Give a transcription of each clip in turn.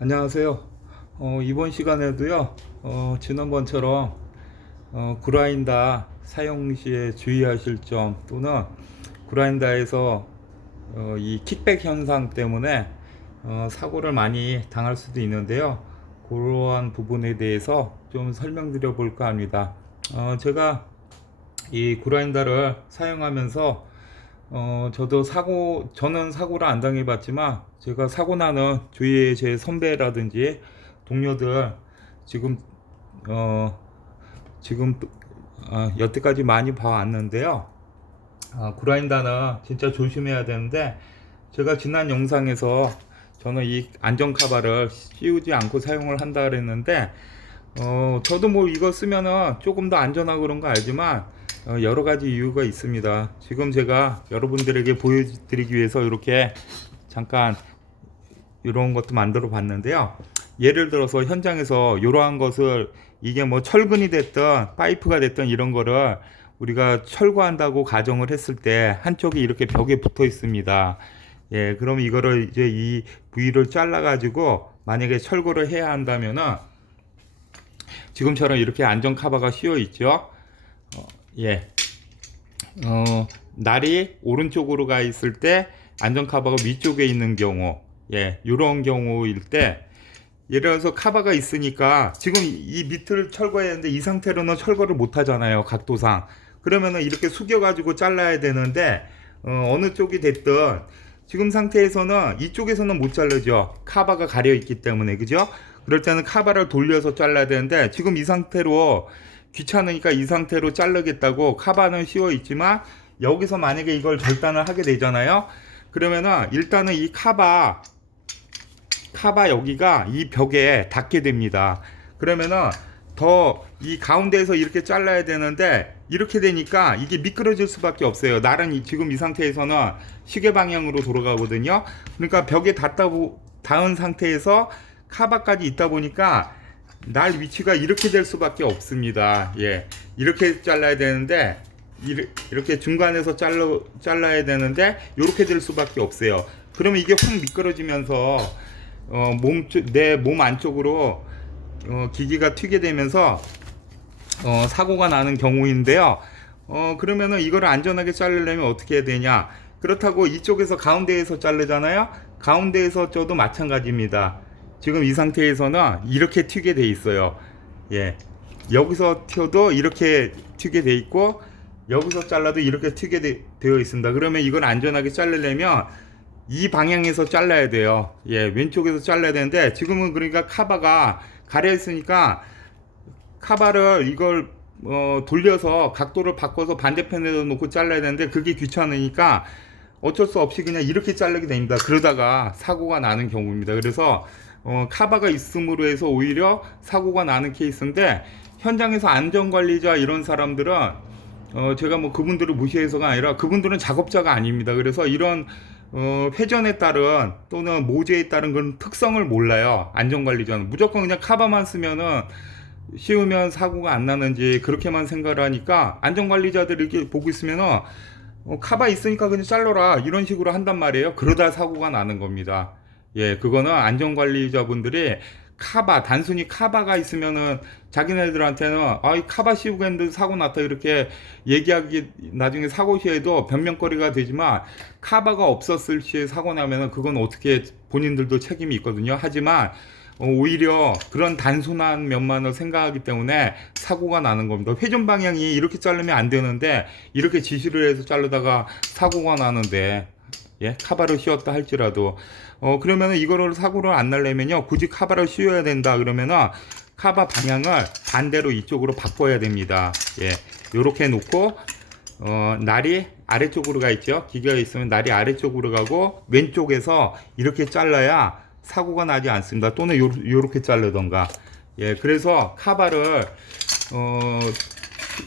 안녕하세요. 이번 시간에도요, 지난번처럼 그라인더 사용 시에 주의하실 점 또는 그라인더에서 이 킥백 현상 때문에 사고를 많이 당할 수도 있는데요. 그러한 부분에 대해서 좀 설명드려 볼까 합니다. 제가 이 그라인더를 사용하면서 저는 사고를 안 당해봤지만, 제가 사고 나는 주위에 제 선배라든지 동료들, 지금, 어, 지금, 여태까지 많이 봐왔는데요. 그라인더는 진짜 조심해야 되는데, 제가 지난 영상에서 저는 이 안전 카바를 씌우지 않고 사용을 한다 그랬는데, 저도 뭐 이거 쓰면은 조금 더 안전하고 그런 거 알지만, 여러 가지 이유가 있습니다. 지금 제가 여러분들에게 보여드리기 위해서 이렇게 잠깐 이런 것도 만들어 봤는데요. 예를 들어서 현장에서 이러한 것을, 이게 뭐 철근이 됐든 파이프가 됐든 이런 거를 우리가 철거한다고 가정을 했을 때 한쪽이 이렇게 벽에 붙어 있습니다. 예, 그럼 이거를 이제 이 부위를 잘라 가지고 만약에 철거를 해야 한다면은 지금처럼 이렇게 안전 카바가 씌워 있죠. 예, 날이 오른쪽으로 가 있을 때 안전 카바가 위쪽에 있는 경우, 예, 이런 경우일 때, 예를 들어서 카바가 있으니까 지금 이 밑을 철거해야 하는데 이 상태로는 철거를 못 하잖아요, 각도상. 그러면은 이렇게 숙여 가지고 잘라야 되는데, 어느 쪽이 됐든 지금 상태에서는 이쪽에서는 못 자르죠, 카바가 가려 있기 때문에. 그죠? 그럴 때는 카바를 돌려서 잘라야 되는데, 지금 이 상태로 귀찮으니까 이 상태로 자르겠다고 카바는 씌워 있지만, 여기서 만약에 이걸 절단을 하게 되잖아요. 그러면은 일단은 이 카바 여기가 이 벽에 닿게 됩니다. 그러면은 더 이 가운데에서 이렇게 잘라야 되는데, 이렇게 되니까 이게 미끄러질 수밖에 없어요. 날은 지금 이 상태에서는 시계 방향으로 돌아가거든요. 그러니까 벽에 닿은 상태에서 카바까지 있다 보니까 날 위치가 이렇게 될 수밖에 없습니다. 예, 이렇게 잘라야 되는데, 이렇게 중간에서 잘라야 되는데 이렇게 될 수밖에 없어요. 그러면 이게 확 미끄러지면서 내 몸 안쪽으로 기기가 튀게 되면서 사고가 나는 경우인데요. 그러면은 이거를 안전하게 자르려면 어떻게 해야 되냐? 그렇다고 이쪽에서 가운데에서 자르잖아요. 가운데에서 쪄도 마찬가지입니다. 지금 이 상태에서는 이렇게 튀게 돼 있어요. 예, 여기서 튀어도 이렇게 튀게 돼 있고, 여기서 잘라도 이렇게 되어 있습니다. 그러면 이걸 안전하게 자르려면 이 방향에서 잘라야 돼요. 예, 왼쪽에서 잘라야 되는데, 지금은 그러니까 카바가 가려 있으니까 카바를 이걸 돌려서 각도를 바꿔서 반대편에다 놓고 잘라야 되는데, 그게 귀찮으니까 어쩔 수 없이 그냥 이렇게 자르게 됩니다. 그러다가 사고가 나는 경우입니다. 그래서 카바가 있음으로 해서 오히려 사고가 나는 케이스인데, 현장에서 안전관리자 이런 사람들은 제가 뭐 그분들을 무시해서가 아니라 그분들은 작업자가 아닙니다. 그래서 이런 회전에 따른 또는 모재에 따른 그런 특성을 몰라요. 안전관리자는 무조건 그냥 카바만 쓰면은 씌우면 사고가 안 나는지 그렇게만 생각을 하니까, 안전관리자들이 이렇게 보고 있으면은 카바 있으니까 그냥 잘라라 이런 식으로 한단 말이에요. 그러다 사고가 나는 겁니다. 예, 그거는 안전관리자분들이 단순히 카바가 있으면은 자기네들한테는 이 카바 씌우고 했는데 사고 났다 이렇게 얘기하기, 나중에 사고 시에도 변명거리가 되지만, 카바가 없었을 시에 사고 나면은 그건 어떻게 본인들도 책임이 있거든요. 하지만 오히려 그런 단순한 면만을 생각하기 때문에 사고가 나는 겁니다. 회전 방향이 이렇게 자르면 안 되는데 이렇게 지시를 해서 자르다가 사고가 나는데, 예, 카바를 씌웠다 할지라도 그러면은 이거를 사고를 안 날려면요, 굳이 카바를 씌워야 된다 그러면은 카바 방향을 반대로 이쪽으로 바꿔야 됩니다. 예, 요렇게 놓고 날이 아래쪽으로 가 있죠. 기계가 있으면 날이 아래쪽으로 가고 왼쪽에서 이렇게 잘라야 사고가 나지 않습니다. 또는 요렇게 자르던가. 예, 그래서 카바를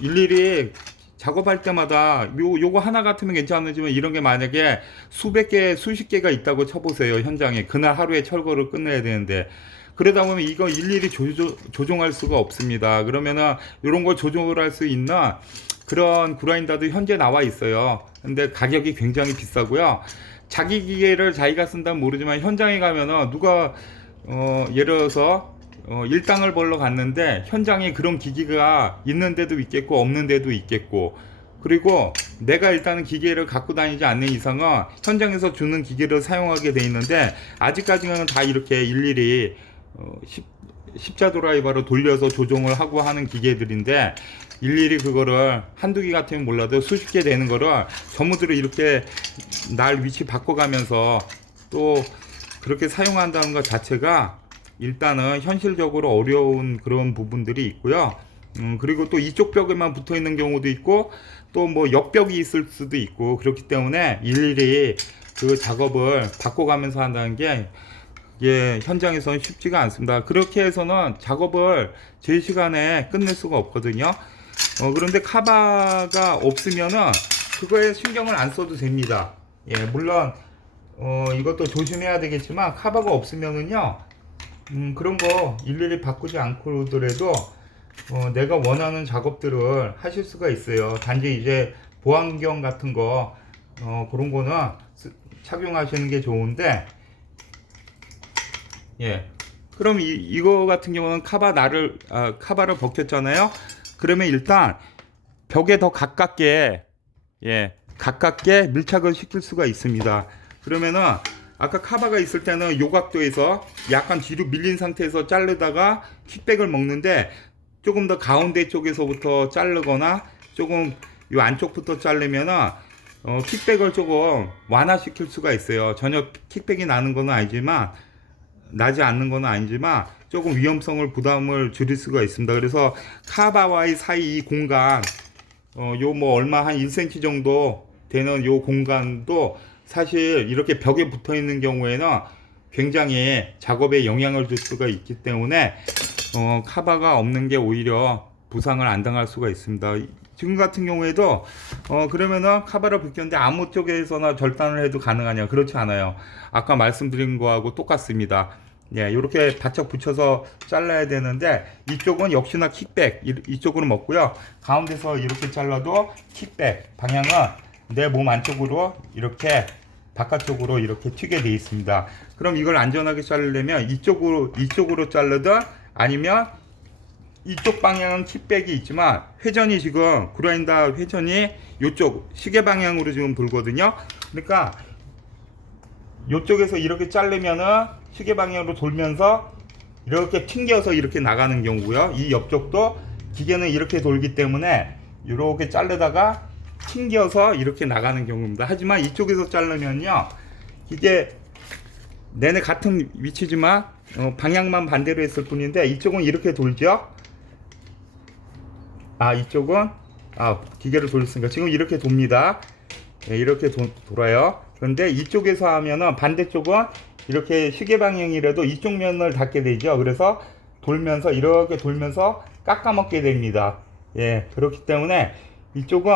일일이 작업할 때마다 요거 하나 같으면 괜찮지만, 이런 게 만약에 수백 개, 수십 개가 있다고 쳐보세요. 현장에 그날 하루에 철거를 끝내야 되는데, 그러다 보면 이거 일일이 조종할 수가 없습니다. 그러면은 이런 걸 조종을 할 수 있는 그런 그라인더도 현재 나와 있어요. 근데 가격이 굉장히 비싸고요. 자기 기계를 자기가 쓴다면 모르지만 현장에 가면은 누가 예를 들어서 일당을 벌러 갔는데 현장에 그런 기기가 있는 데도 있겠고 없는 데도 있겠고, 그리고 내가 일단은 기계를 갖고 다니지 않는 이상은 현장에서 주는 기계를 사용하게 돼 있는데, 아직까지는 다 이렇게 일일이 십자 드라이버로 돌려서 조종을 하고 하는 기계들인데, 일일이 그거를 한두 개 같으면 몰라도 수십 개 되는 거를 전부들을 이렇게 날 위치 바꿔가면서 또 그렇게 사용한다는 것 자체가 일단은 현실적으로 어려운 그런 부분들이 있고요. 그리고 또 이쪽 벽에만 붙어 있는 경우도 있고, 또 뭐 옆벽이 있을 수도 있고, 그렇기 때문에 일일이 그 작업을 바꿔가면서 한다는 게 예, 현장에서는 쉽지가 않습니다. 그렇게 해서는 작업을 제 시간에 끝낼 수가 없거든요. 그런데 카바가 없으면은 그거에 신경을 안 써도 됩니다. 예, 물론 이것도 조심해야 되겠지만, 카바가 없으면은요, 그런 거 일일이 바꾸지 않고더라도 내가 원하는 작업들을 하실 수가 있어요. 단지 이제 보안경 같은 거 그런 거는 착용하시는 게 좋은데, 예. 그럼 이거 같은 경우는 카바를 벗겼잖아요. 그러면 일단 벽에 더 가깝게, 예, 가깝게 밀착을 시킬 수가 있습니다. 그러면은 아까 카바가 있을 때는 요 각도에서 약간 뒤로 밀린 상태에서 자르다가 킥백을 먹는데, 조금 더 가운데 쪽에서부터 자르거나 조금 요 안쪽부터 자르면은 킥백을 조금 완화시킬 수가 있어요. 전혀 킥백이 나지 않는 건 아니지만 조금 위험성을 부담을 줄일 수가 있습니다. 그래서 카바와의 사이 이 공간, 요 뭐 얼마 한 1cm 정도 되는 요 공간도 사실 이렇게 벽에 붙어 있는 경우에는 굉장히 작업에 영향을 줄 수가 있기 때문에 카바가 없는 게 오히려 부상을 안 당할 수가 있습니다. 지금 같은 경우에도 그러면은 카바를 벗겼는데 아무 쪽에서나 절단을 해도 가능하냐? 그렇지 않아요. 아까 말씀드린 거하고 똑같습니다. 예, 이렇게 바짝 붙여서 잘라야 되는데, 이쪽은 역시나 킥백, 이쪽으로 먹고요. 가운데서 이렇게 잘라도 킥백 방향은 내 몸 안쪽으로 이렇게 바깥쪽으로 이렇게 튀게 되어 있습니다. 그럼 이걸 안전하게 자르려면 이쪽으로 자르든, 아니면 이쪽 방향은 킥백이 있지만 회전이 지금 그라인더 회전이 이쪽 시계 방향으로 지금 돌거든요. 그러니까 이쪽에서 이렇게 자르면은 시계 방향으로 돌면서 이렇게 튕겨서 이렇게 나가는 경우고요. 이 옆쪽도 기계는 이렇게 돌기 때문에 이렇게 자르다가 튕겨서 이렇게 나가는 경우입니다. 하지만 이쪽에서 자르면요, 이게 내내 같은 위치지만 방향만 반대로 했을 뿐인데, 이쪽은 이렇게 돌죠. 이쪽은 기계를 돌렸으니까 지금 이렇게 돕니다. 네, 이렇게 돌아요. 그런데 이쪽에서 하면은 반대쪽은 이렇게 시계 방향이라도 이쪽 면을 닿게 되죠. 그래서 돌면서 이렇게 돌면서 깎아먹게 됩니다. 예, 그렇기 때문에 이쪽은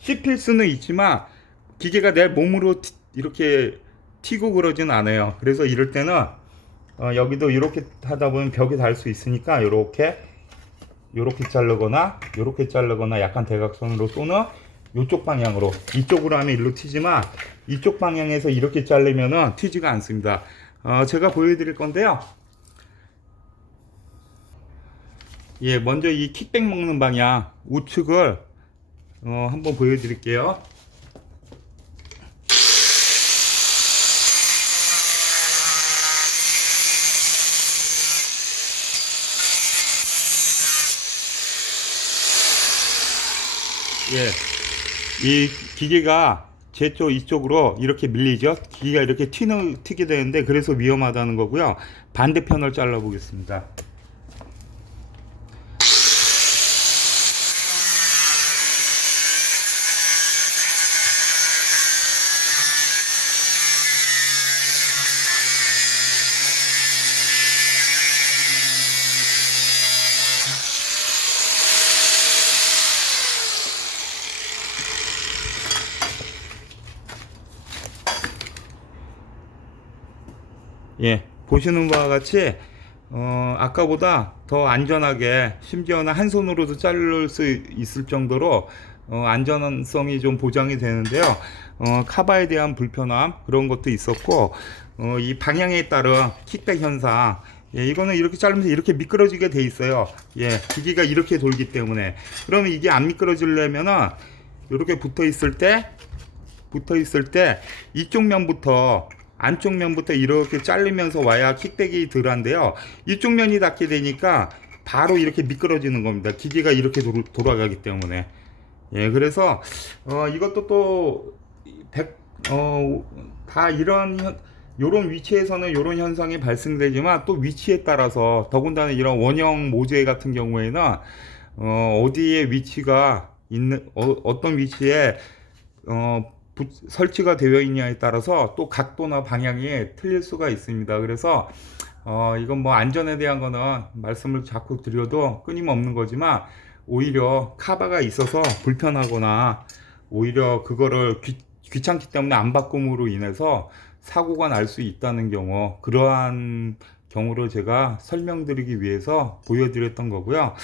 씹힐 수는 있지만 기계가 내 몸으로 이렇게 튀고 그러진 않아요. 그래서 이럴 때는 여기도 이렇게 하다 보면 벽에 닿을 수 있으니까 이렇게 자르거나 약간 대각선으로, 또는 이쪽 방향으로, 이쪽으로 하면 일로 튀지만 이쪽 방향에서 이렇게 자르면은 튀지가 않습니다. 제가 보여드릴 건데요. 예, 먼저 이 킥백 먹는 방향 우측을 한번 보여드릴게요. 예, 이 기계가 제 쪽 이쪽으로 이렇게 밀리죠. 기계가 이렇게 튀게 되는데, 그래서 위험하다는 거고요. 반대편을 잘라 보겠습니다. 예, 보시는 바와 같이 아까보다 더 안전하게, 심지어는 한 손으로도 자를 수 있을 정도로 안전성이 좀 보장이 되는데요. 카바에 대한 불편함 그런 것도 있었고, 이 방향에 따른 킥백 현상, 예, 이거는 이렇게 자르면서 이렇게 미끄러지게 돼 있어요. 예, 기기가 이렇게 돌기 때문에. 그러면 이게 안 미끄러지려면은 이렇게 붙어 있을 때 이쪽 면부터 안쪽 면부터 이렇게 자르면서 와야 킥백이 덜한데요. 이쪽 면이 닿게 되니까 바로 이렇게 미끄러지는 겁니다. 기기가 이렇게 돌아가기 때문에. 예, 그래서 이것도 또 다 요런 위치에서는 요런 현상이 발생되지만 또 위치에 따라서 더군다나 이런 원형 모재 같은 경우에는 어디에 위치가 있는 어떤 위치에 설치가 되어 있냐에 따라서 또 각도나 방향이 틀릴 수가 있습니다. 그래서 이건 뭐 안전에 대한 거는 말씀을 자꾸 드려도 끊임없는 거지만 오히려 카바가 있어서 불편하거나 오히려 그거를 귀찮기 때문에 안 바꿈으로 인해서 사고가 날 수 있다는 경우, 그러한 경우를 제가 설명드리기 위해서 보여드렸던 거고요.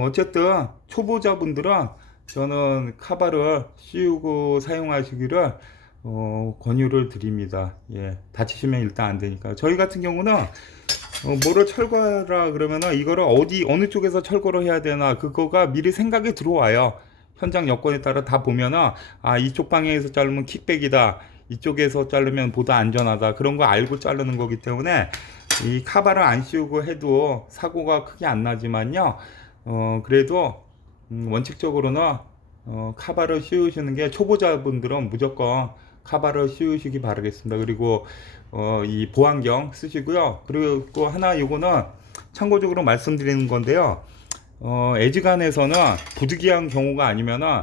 어쨌든 초보자분들은 저는 카바를 씌우고 사용하시기를 권유를 드립니다. 예, 다치시면 일단 안 되니까. 저희 같은 경우는 뭐를 철거하라 그러면은 이거를 어느 쪽에서 철거를 해야 되나 그거가 미리 생각이 들어와요. 현장 여건에 따라 다 보면은 이쪽 방향에서 자르면 킥백이다, 이쪽에서 자르면 보다 안전하다, 그런 거 알고 자르는 거기 때문에 이 카바를 안 씌우고 해도 사고가 크게 안 나지만요. 그래도 원칙적으로는 카바를 씌우시는 게, 초보자분들은 무조건 카바를 씌우시기 바라겠습니다. 그리고 이 보안경 쓰시고요. 그리고 하나 요거는 참고적으로 말씀드리는 건데요. 애지간해서는 부득이한 경우가 아니면은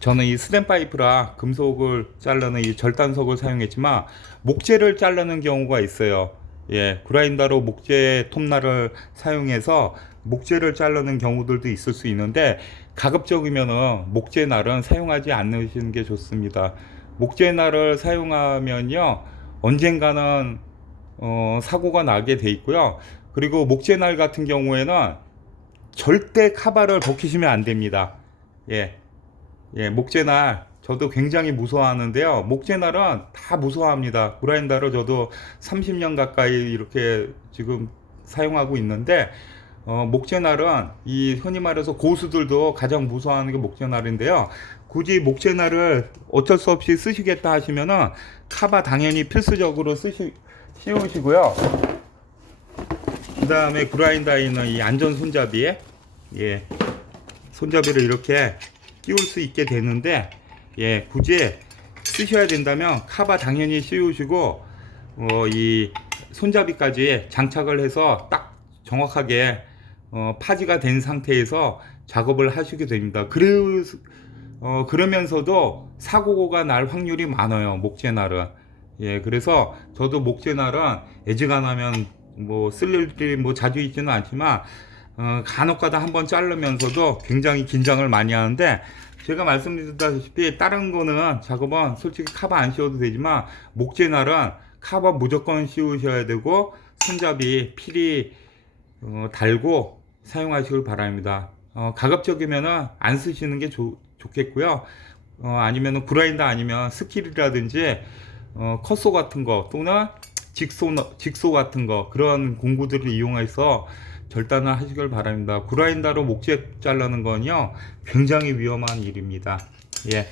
저는 이 스텐 파이프라 금속을 자르는 이 절단석을 사용했지만 목재를 자르는 경우가 있어요. 예, 그라인더로 목재 톱날을 사용해서 목재를 자르는 경우들도 있을 수 있는데, 가급적이면은 목재 날은 사용하지 않으시는 게 좋습니다. 목재 날을 사용하면요 언젠가는 사고가 나게 돼 있고요. 그리고 목재 날 같은 경우에는 절대 카바를 벗기시면 안 됩니다. 예, 예, 목재날 저도 굉장히 무서워하는데요. 목재날은 다 무서워합니다. 그라인더를 저도 30년 가까이 이렇게 지금 사용하고 있는데, 목재날은 이 흔히 말해서 고수들도 가장 무서워하는 게 목재날인데요. 굳이 목재날을 어쩔 수 없이 쓰시겠다 하시면은 카바 당연히 필수적으로 씌우시고요. 그 다음에 그라인더에 있는 이 안전 손잡이에, 예, 손잡이를 이렇게 끼울 수 있게 되는데, 예, 굳이 쓰셔야 된다면 카바 당연히 씌우시고 이 손잡이까지 장착을 해서 딱 정확하게 파지가 된 상태에서 작업을 하시게 됩니다. 그러면서도 사고가 날 확률이 많아요, 목재날은. 예, 그래서 저도 목재날은 애지간하면 뭐 쓸 일이 뭐 자주 있지는 않지만 간혹가다 한번 자르면서도 굉장히 긴장을 많이 하는데, 제가 말씀드렸다시피 다른 거는 작업은 솔직히 카바 안 씌워도 되지만 목재날은 카바 무조건 씌우셔야 되고 손잡이 필히 달고 사용하시길 바랍니다. 가급적이면은 안 쓰시는 게 좋겠고요. 아니면은 그라인더 아니면 스킬이라든지 컷소 같은 거 또는 직소 같은 거, 그런 공구들을 이용해서 절단을 하시길 바랍니다. 그라인더로 목재 자르는 건요 굉장히 위험한 일입니다. 예,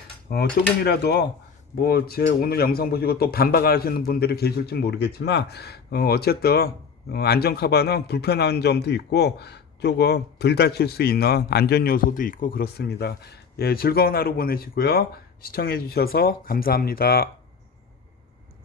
조금이라도 뭐 제 오늘 영상 보시고 또 반박하시는 분들이 계실지 모르겠지만 어쨌든 안전 카바는 불편한 점도 있고 조금 덜 다칠 수 있는 안전 요소도 있고 그렇습니다. 예, 즐거운 하루 보내시고요. 시청해 주셔서 감사합니다.